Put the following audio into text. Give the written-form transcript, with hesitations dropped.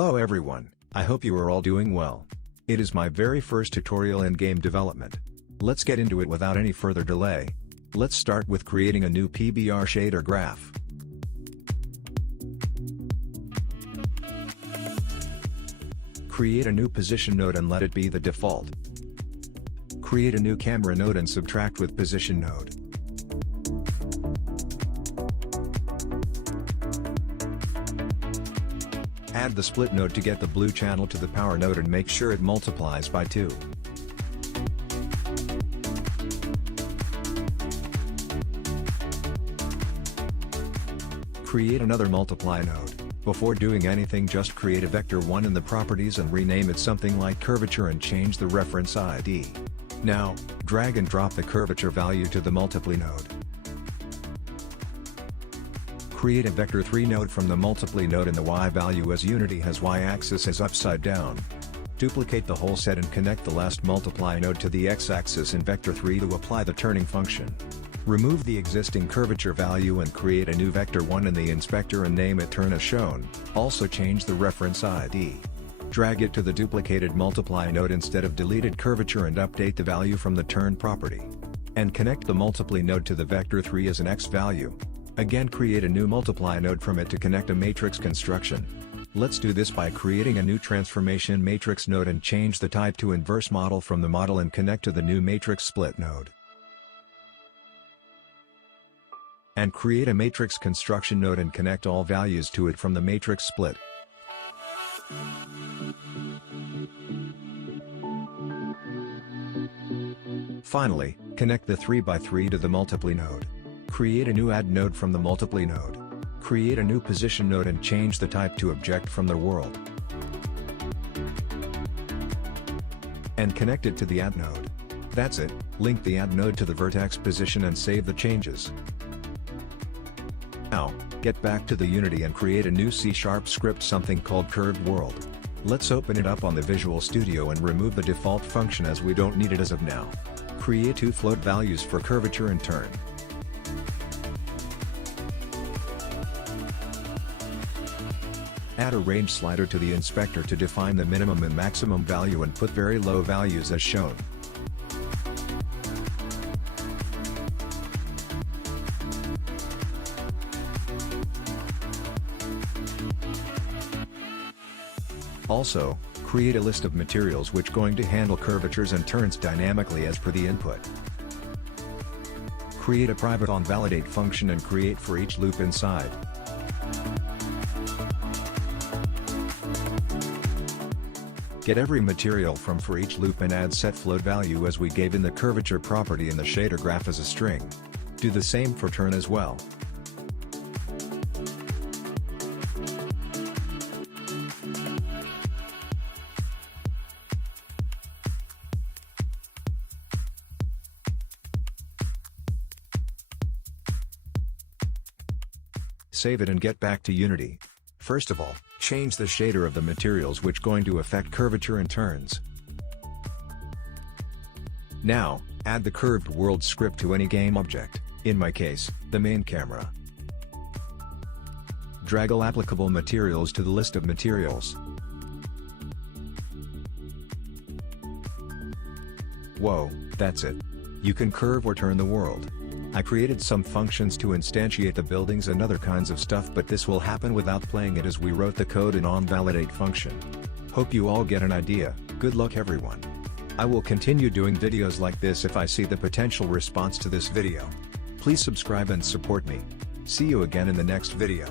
Hello everyone, I hope you are all doing well. It is my very first tutorial in game development. Let's get into it without any further delay. Let's start with creating a new PBR shader graph. Create a new position node and let it be the default. Create a new camera node and subtract with position node. Add the split node to get the blue channel to the power node and make sure it multiplies by 2. Create another multiply node. Before doing anything, just create a vector 1 in the properties and rename it something like curvature and change the reference ID. Now, drag and drop the curvature value to the multiply node. Create a vector 3 node from the multiply node in the y value as Unity has y-axis as upside down. Duplicate the whole set and connect the last multiply node to the x-axis in vector 3 to apply the turning function. Remove the existing curvature value and create a new vector 1 in the inspector and name it turn as shown. Also change the reference ID. Drag it to the duplicated multiply node instead of deleted curvature and update the value from the turn property. And connect the multiply node to the vector 3 as an x value. Again, create a new multiply node from it to connect a matrix construction. Let's do this by creating a new transformation matrix node and change the type to inverse model from the model and connect to the new matrix split node. And create a matrix construction node and connect all values to it from the matrix split. Finally, connect the 3x3 to the multiply node. Create a new add node from the multiply node. Create a new position node and change the type to object from the world. And connect it to the add node. That's it, link the add node to the vertex position and save the changes. Now, get back to the Unity and create a new C# script, something called curved world. Let's open it up on the Visual Studio and remove the default function as we don't need it as of now. Create 2 float values for curvature and turn. Add a range slider to the inspector to define the minimum and maximum value and put very low values as shown. Also, create a list of materials which going to handle curvatures and turns dynamically as per the input. Create a private onValidate function and create for each loop inside. Get every material from for each loop and add set float value as we gave in the curvature property in the shader graph as a string. Do the same for turn as well. Save it and get back to Unity. First of all, change the shader of the materials which going to affect curvature and turns. Now, add the curved world script to any game object, in my case, the main camera. Drag all applicable materials to the list of materials. Whoa, that's it. You can curve or turn the world. I created some functions to instantiate the buildings and other kinds of stuff, but this will happen without playing it as we wrote the code in onValidate function. Hope you all get an idea. Good luck everyone. I will continue doing videos like this if I see the potential response to this video. Please subscribe and support me. See you again in the next video.